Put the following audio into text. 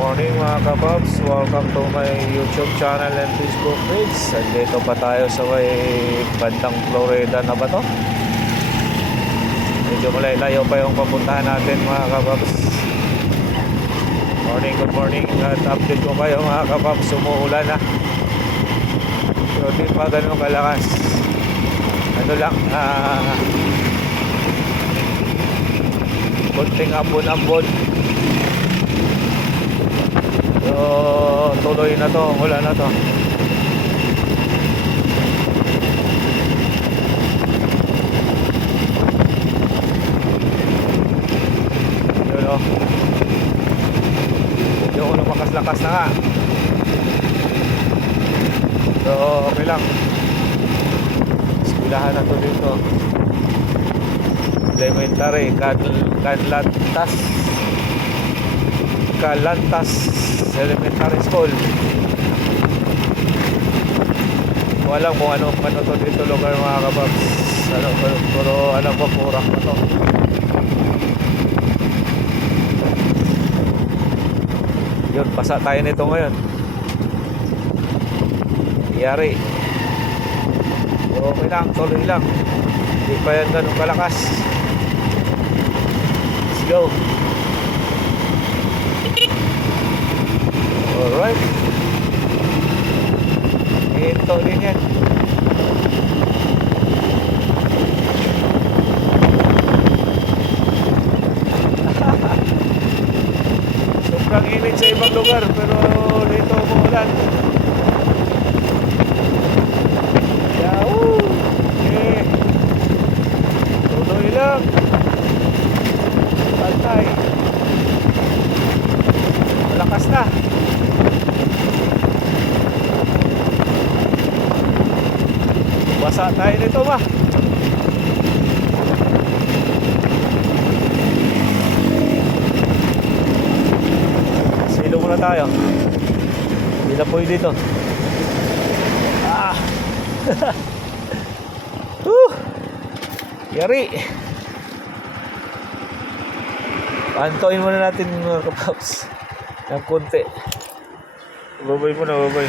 Morning mga kababs, welcome to my YouTube channel and Facebook page. Andito pa tayo sa may bandang Florida na ba to? Medyo malayo pa yung papuntahan natin mga kababs. Good morning at update ko kayo mga kababs. Umuulan na, pero di pa ganun kalakas. Ano lang, konting ambon-ambon. So, tuloy na to, wala na to. Yun o. Medyo lumakas-lakas na nga. So, okay lang. Eskwelahan na to dito. Elementary, Calantas Elementary School. Walang kung ano to dito lugar mga kababs. Pero alam ko purak na to. Yun, pasa tayo nito ngayon. Yari. Okay lang, tuloy lang. Hindi pa yan ganun kalakas. Let's go. Alright. Ito din yan. Sobrang init sa ibang lugar, pero dito umuulan. Yahoo! Okay. Tuloy lang. Pantay. Malakas na. Basa tayo nito ba? Silo muna tayo. Hindi na po dito. Yari. Pantoin muna natin mga kapaps ng konti. Babay muna, babay.